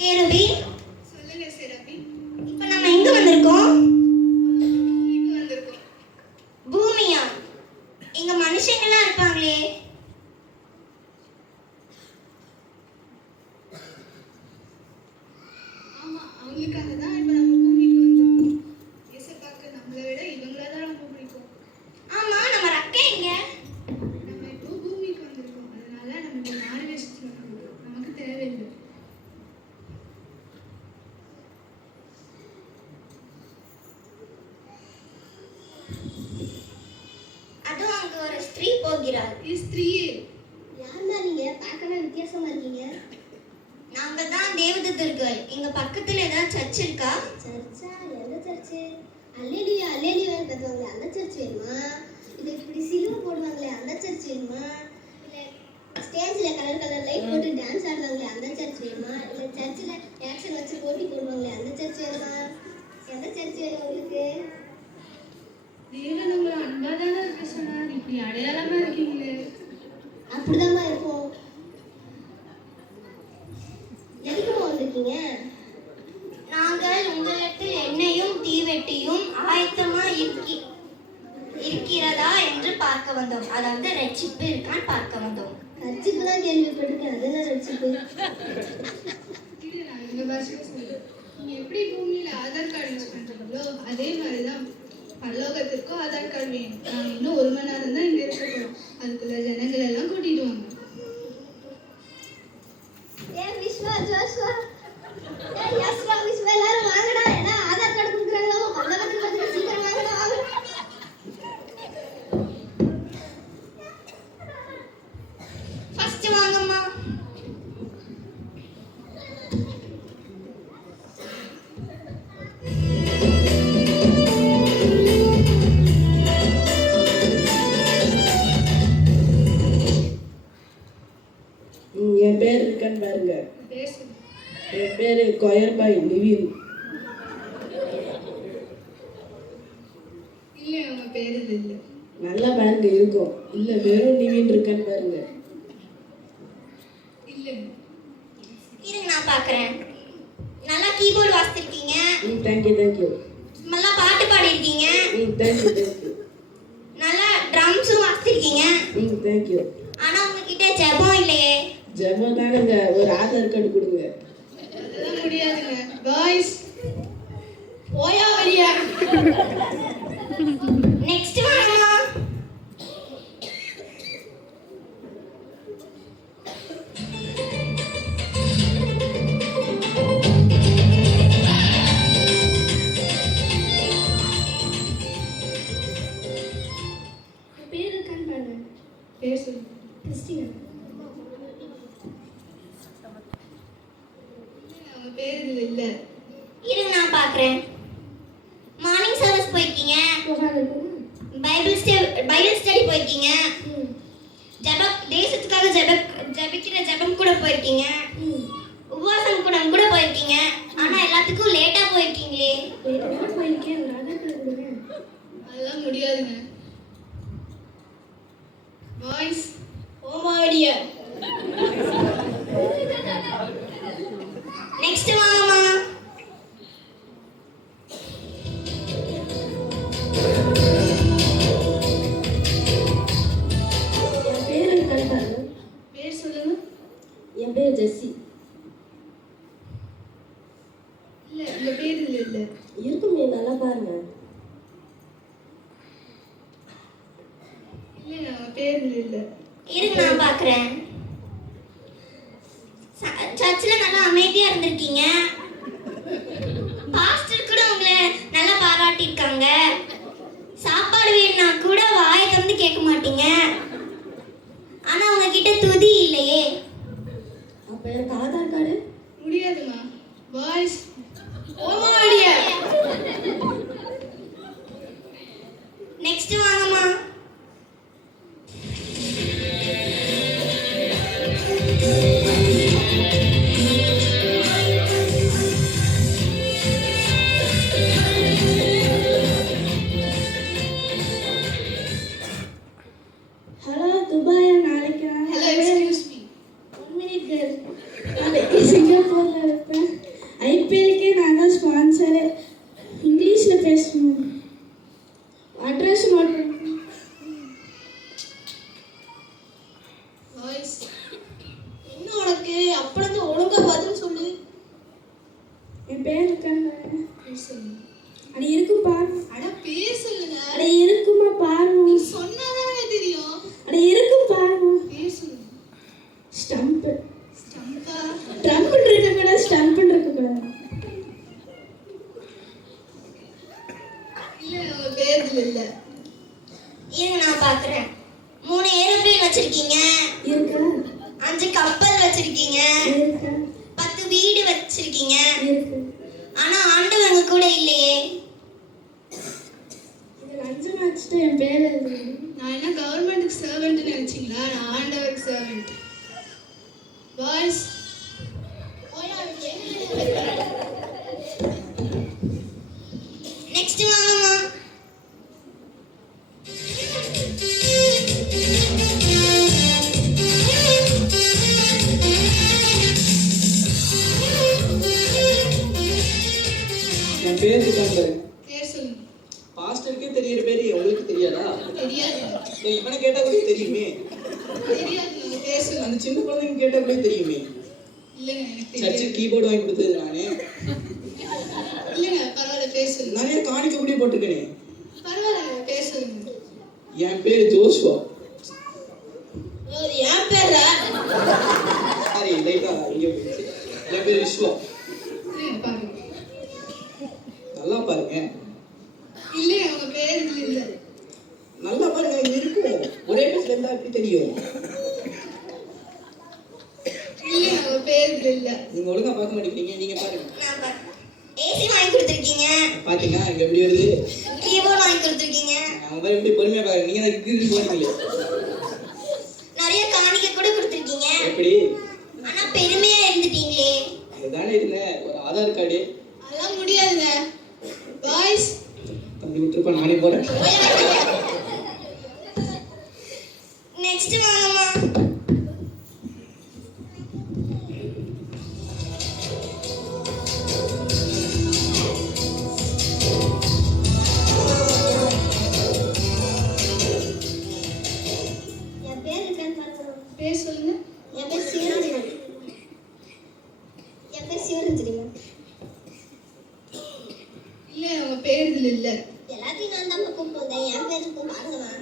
கேருபி. சொல்லுங்க செரபி. இப்போ நம்ம எங்க வந்திருக்கோம்? பூமிக்கு வந்திருக்கோம். பூமியா? இங்க மனுஷங்கெல்லாம் இருப்பாங்களே. ஆமா, அவங்களுக்காக தான் இப்ப நம்ம பூமிக்கு வந்திருக்கோம். ஏசப்பாக்கு நம்மளை விட இவங்கள தான் ரொம்ப பிடிக்கும். ஆமா, நம்ம ரக்கை எங்க? நம்ம இப்போ பூமிக்கு வந்திருக்கோம். அதனால நம்ம இந்த மாடு வேஷத்துல வந்திருக்கோம். நமக்கு தேவையில்லை. அதுவும் அங்க ஒரு ஸ்திரீ போகிறாள். ஸ்திரீயே. யாருன்னா நீங்க பார்க்கவே வித்தியாசமா இருக்கீங்க. நாங்க தான் தேவதூதர்கள். எங்க பக்கத்துல ஏதாவது சர்ச் இருக்கா? சர்ச்சா? எந்த சர்ச்சு? அல்லேலூயா அல்லேலூயா கத்துவாங்களே அந்த சர்ச் வேணுமா? இது இப்படி சிலுவை போடுவாங்களே அந்த சர்ச் வேணுமா? இல்ல ஸ்டேஜ்ல கலர் கலர் லைட் போட்டு டான்ஸ் ஆடுறாங்களே அந்த சர்ச் வேணுமா? இல்ல சர்ச்சில் ஆக்ஷன் வச்சு போட்டி போடுவாங்களே அந்த சர்ச் வேணுமா? எந்த சர்ச் வேணும் உங்களுக்கு? தேவன் உங்களை அன்பா தானே இருக்க சொன்னார். இப்படி அடையாளமா இருக்கீங்களே. அப்படிதாம்மா இருக்கும். எதுக்குமா வந்திருக்கீங்க? நாங்கள் உங்களிடத்தில் எண்ணெயும் தீவெட்டியும் ஆயத்தமா இருக்கிறதா என்று பார்க்க வந்தோம். அதாவது ரட்சிப்பு இருக்கான்னு பார்க்க வந்தோம். ரட்சிப்பு தான் கேள்விப்பட்டிருக்கேன். அது என்ன ரட்சிப்பு? இது நான் எங்க பாஷையில சொல்றேன். நீங்க எப்படி பூமியில ஆதார் கார்டு யூஸ் பண்றீங்களோ அதே மாதிரிதான் பரலோகத்திற்கும் ஆதார் கார்டு வேணும். நாங்க இன்னும் 1 மணி நேரம் தான் இங்க இருக்க போறோம். அதுக்குள்ள ஜனங்கள் எல்லாம் கூட்டிட்டு வாங்க. ஏன் விஸ்வா ஜோஸ்வா ஏன் யஸ்வா விஸ்வா எல்லாரும் வாங்கடா. எல்லாம் ஆதார் கார்டு கொடுக்குறாங்க. பல்லவத்துக்கு வந்து சீக்கிரம் வாங்கடா வாங்க. ஃபர்ஸ்ட் வாங்கம்மா. என் பேர் இருக்கான்னு பாருங்க. பேசு. என் பேர் கொயர்பாய் நிவின். இல்ல உங்க பேரு இது இல்ல. நல்லா பாருங்க இருக்கும். இல்ல வெறும் நிவின் இருக்கான்னு பாருங்க. இல்ல இருங்க நான் பார்க்கறேன். நல்லா கீபோர்டு வாசிச்சிருக்கீங்க. தேங்க்யூ. நல்லா பாட்டு பாடிருக்கீங்க. தேங்க்யூ. நல்லா ட்ரம்ஸும் வாசிச்சிருக்கீங்க. தேங்க்யூ. ஆனா உங்ககிட்ட ஜெபம் இல்லையே. ஜெபம் தானங்க. ஒரு ஆதார் கார்டு கொடுங்க. அதெல்லாம் முடியாதுங்க. பாய்ஸ் போயா வழியா. நெக்ஸ்ட் வாங்கம்மா. பேர் இருக்கான்னு பாருங்க. பேசு. கிறிஸ்டினா. அவங்க பேரு இதுல இல்ல. இருங்க நான் பார்க்கறேன். மார்னிங் சர்வீஸ் போயிருக்கீங்க. பைபிள் ஸ்டடி போயிருக்கீங்க. தேசத்துக்காக ஜெபிக்கிற ஜெபம் கூட போயிருக்கீங்க. உபவாசம் கூட போயிருக்கீங்க. ஆனா எல்லாத்துக்கும் லேட்டா போயிருக்கீங்களே. போயிருக்கேன். ஒரு ஆதார் கார்டு கொடுங்க. அதெல்லாம் முடியாதுங்க. பாய்ஸ் ஓமாடியா. நெக்ஸ்ட் வாங்கம்மா. என் பேர் இருக்கான்னு பாருங்க. பேர் சொல்லுங்க. என் பேர் ஜெஸ்ஸி. இல்ல உங்க பேர் இதுல இல்ல. இருக்குமே நல்லா பாருங்க. இல்ல அவங்க பேர் இதுல இல்ல. இருங்க நான் பார்க்கறேன். சர்ச்சில் நல்லா அமைதியா இருந்திருக்கீங்க. பாஸ்டர் கூட உங்களை நல்லா பாராட்டியிருக்காங்க. சாப்பாடு வேணும்னா கூட வாயை திறந்து கேட்க மாட்டீங்க. ஆனா உங்ககிட்ட துதி இல்லையே. அப்ப எனக்கு ஆதார் கார்டு முடியாதுமா. பாய்ஸ் ஓமாடியா. நெக்ஸ்ட் வாங்கம்மா. ஹலோ துபாய் நாளைக்கு hello excuse me. 1 minute girl. நாளைக்கு சிங்கப்பூர்ல இருப்பேன். ஆன்சரு இங்கிலீஷில் பேசணும். அட்ரஸ் நோட் பண்ணணும். என்ன உனக்கு அப்படி ஒழுங்கா பதில் சொல்லு. என் பேர் இருக்காங்க. அட இருக்கு பாரு. அட பேர் சொல்லுங்க. அட இருக்குமா பாரு. நீ சொன்னாதானே தெரியும். அட இருக்கு பாரு. பேர் சொல்லுங்க. ஸ்டம்ப். ஸ்டம்பா? ட்ரம்ப் இருக்கக்கூடாது, ஸ்டம்ப் இருக்கக்கூடாது. இல்ல உங்க பேர் இல்ல. இருங்க நான் பார்க்குறேன். 3 ஏரோப்ளேன் வச்சிருக்கீங்க, இருக்கா 5 கப்பல் வச்சிருக்கீங்க, இருக்கா 10 வீடு வச்சிருக்கீங்க. இருக்கு. ஆனா ஆண்டவங்க கூட இல்லையே. இது லஞ்சம் வச்சுட்டு என் பேர் எழுது. நான் என்ன கவர்மெண்ட்டுக்கு சர்வெண்ட்னு நினைச்சீங்களா? நான் ஆண்டவருக்கு சர்வெண்ட். பாய்ஸ் நெக்ஸ்ட் வாங்கம்மா. என் பேர் இருக்காங்க. பேர் சொல்லுங்க. பாஸ்டருக்கே தெரியற பேரு உங்களுக்கு தெரியாதா? தெரியாது. இவனை கேட்டா கூட தெரியுமே. தெரியாது. உங்க பேர் சொல்லுங்க. அந்த சின்ன குழந்தைங்க கேட்டா கூட தெரியுமே. இல்லைங்க எனக்கு சர்ச்சு தெரியாது. கீபோர்டு வாங்கி கொடுத்தது நானே. இல்லைங்க பரவாயில்ல பேர் சொல்லுங்க. நிறைய காணிக்க கூட போட்டிருக்கேனே. பரவாயில்ல பேர் சொல்லுங்க. என் பேரு ஜோஷுவா. என் பேரா? சாரி லைட்டா இங்கே போயிடுச்சு. என் பேர் விஸ்வா. இல்லைங்க பாருங்க. நல்லா பாருங்க. இல்லைங்க உங்க பேர் இல்ல. நல்லா பாருங்க, இங்க இருக்கும். ஒரே பேர்ல இருந்தா எப்படி தெரியும்? இல்லைங்க உங்க பேர் இல்ல. நீங்க ஒழுங்கா பார்க்க மாட்டேங்கிறீங்க. நீங்க பாருங்க. நான் பார்க்கிறேன். ஏசி வாங்கி கொடுத்துருக்கீங்க, பாத்தீங்களா இங்க எப்படி வருது? கீபோர்ட் வாங்கி கொடுத்துருக்கீங்க, அவங்க பாரு எப்படி பொறுமையா பாருங்க. நீங்க தான் இருக்கு போனீங்களே. நிறைய காணிக்க கூட கொடுத்துருக்கீங்க. எப்படி? ஆனா பெருமையா இருந்துட்டீங்களே. அதுதானே இருந்தேன். ஒரு ஆதார் கார்டு அதெல்லாம் முடியாதுங்க. பாய்ஸ் தம்பி விட்டுருப்பா, நானே போறேன். நெக்ஸ்ட் வாங்கம்மா. என் பேர் இருக்கான்னு பாருங்க. பேர் சொல்லுங்க. என் பேர் சிவரஞ்சனி. என் பேர் சிவரஞ்சனிமா. இல்ல உங்க பேர் இல்ல. எல்லாத்தையும் நான் தான் கூப்பிட்டு வந்தேன். என் பேர் இருக்கும் பாருங்கம்மா.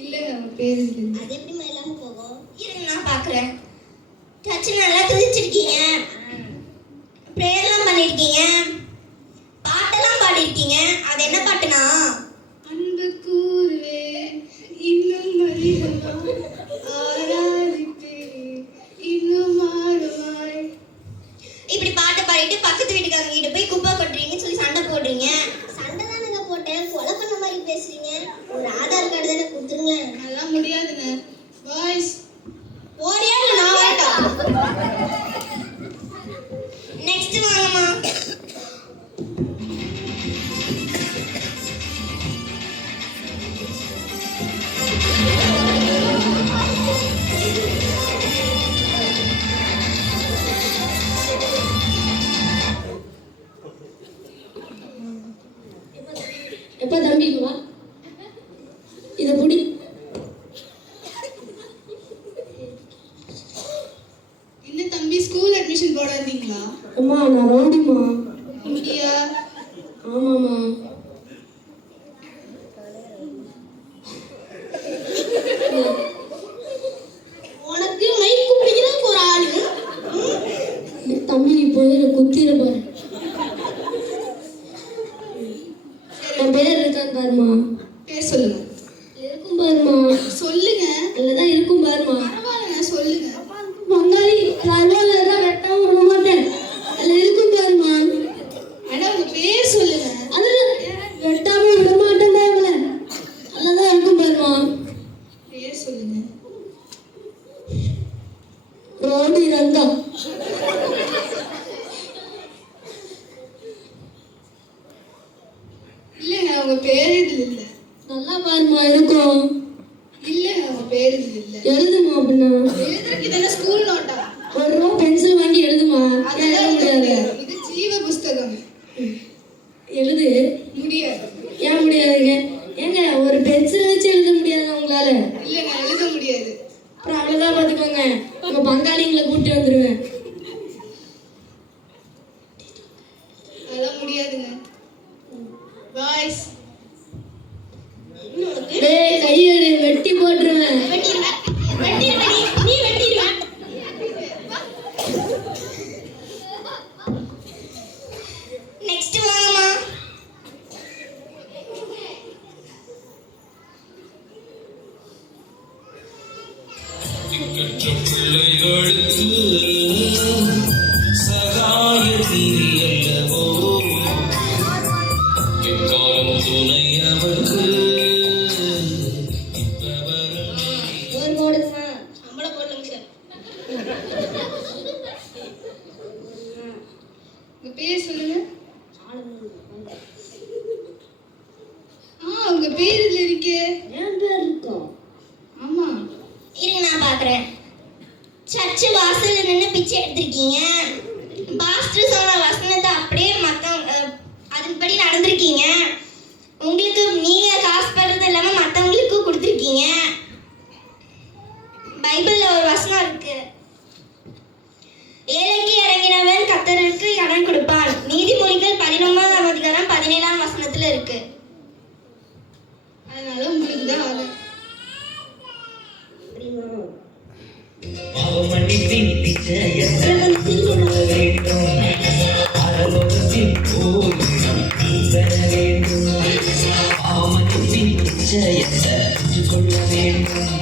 இல்ல உங்க பேர் இல்ல. அது எப்படிமா இல்லாம போகும்? இருங்க நான் பார்க்குறேன். சர்ச்சு நல்லா துதிச்சிருக்கீங்க, ப்ரேயர்லாம் பண்ணியிருக்கீங்க, பாட்டெல்லாம் பாடியிருக்கீங்க. அது என்ன பாட்டுனா? அன்பு கூறுவே இன்னும் அதிகமா ஆராதிப்பே இன்னும் ஆடுவாய். இப்படி பாட்டு பாடிட்டு பக்கத்து வீட்டுக்காரங்க கிட்ட போய் குப்பை கொட்டுறீங்கன்னு சொல்லி சண்டை போடுறீங்க. சண்டை தானங்க போட்டேன். கொலை பண்ண மாதிரி பேசுறீங்க. ஒரு ஆதார் கார்டு தானே கொடுத்துருங்க. அதெல்லாம் முடியாதுங்க. பாய்ஸ் ஓடியா இல்லை நான் வரட்டும்? நெக்ஸ்ட் வாங்கம்மா. எப்போ தம்பிக்கு வா, இதை பிடி. என்ன தம்பி ஸ்கூல் அட்மிஷன் போடாதீங்களா? அம்மா நான் ரவுடிம்மா. இந்தியா ஆமாம்மா. உனக்கு மைக்கு பிடிக்கிறதுக்கு ஒரு ஆளு. தம்பி இப்போ குத்திர பாரு. என் பேர் இருக்கான்னு பாருமா. பேர் சொல்லுங்க. இருக்கும் பாருமா. சொல்லுங்க. அதுலதான் இருக்கும் பாருமா. பரவாயில்ல சொல்லுங்க. பங்காளி தான் வெட்டாம விட மாட்டேன். அதுல இருக்கும் பாருமா. அட உங்க பேர் சொல்லுங்க. அதுல வெட்டாம விட மாட்டேன் இவள. அதுலதான் இருக்கும் பாருமா. பேர் சொல்லுங்க. ரோடி ரங்கா. இல்லைங்க உங்க பேர் இதுல இல்ல. நல்லா பாருமா இருக்கும். இல்லைங்க உங்க பேர் இதுல இல்ல. எழுதுமா அப்படின்னா. எழுதுறதுக்கு இதெல்லாம் ஸ்கூல் நோட்டா? ஒரு ரூபா பென்சில் வாங்கி எழுதுமா. அதெல்லாம் எழுத முடியாது. இது ஜீவ புஸ்தகம். எழுது. முடியாது. ஏன் முடியாதுங்க? ஏங்க ஒரு பென்சில் வச்சு எழுத முடியாது உங்களால? இல்லைங்க, எழுத முடியாது. அப்புறம் அவ்வளோதான் பார்த்துக்கோங்க, உங்க பங்காளிங்களை கூப்பிட்டு வந்துடுவேன். அதெல்லாம் முடியாதுங்க. பாய்ஸ். டேய் கையெடு, வெட்டி போட்டுருவேன். நீ வெட்டிடுவ. நெக்ஸ்ட் வாங்கம்மா. திக்கற்ற பிள்ளைகளுக்கு சகாய தீரியல்லவோ எக்காலம் துணை அவருக்கு இப்பவரும் ஒரு போடுங்கம்மா. சம்பளம் போடுங்க சார். உங்க பேர் சொல்லுங்க. உங்க பேர் இதுல இருக்கே. என் பேர் இருக்கும். ஆமா. இருங்க நான் பார்க்குறேன். சர்ச்சு வாசல்ல நின்று பிச்சை எடுத்திருக்கீங்க. பாஸ்டர் சொன்ன வசனத்தை அப்படியே அதன்படி நடந்திருக்கீங்க. உங்களுக்கு நீங்க காசு படுறது இல்லாம மற்றவங்களுக்கு கொடுத்துருக்கீங்க. பைபிள்ல ஒரு வசனம் இருக்கு, ஏழைக்கு இறங்கினவன் கர்த்தருக்கு கடன் கொடுப்பான். நீதிமொழிகள் 11ஆம் அதிகாரம் 17ஆம் வசனத்துல இருக்கு. அதனால உங்களுக்கு தான் ஆதார். பாவமன்னிப்பின் நிச்சயத்தை கொள்ள வேண்டும். பரலோகத்தில் போய் பெற வேண்டும். பாவமன்னிப்பின் நிச்சயத்தை கொள்ள வேண்டும்.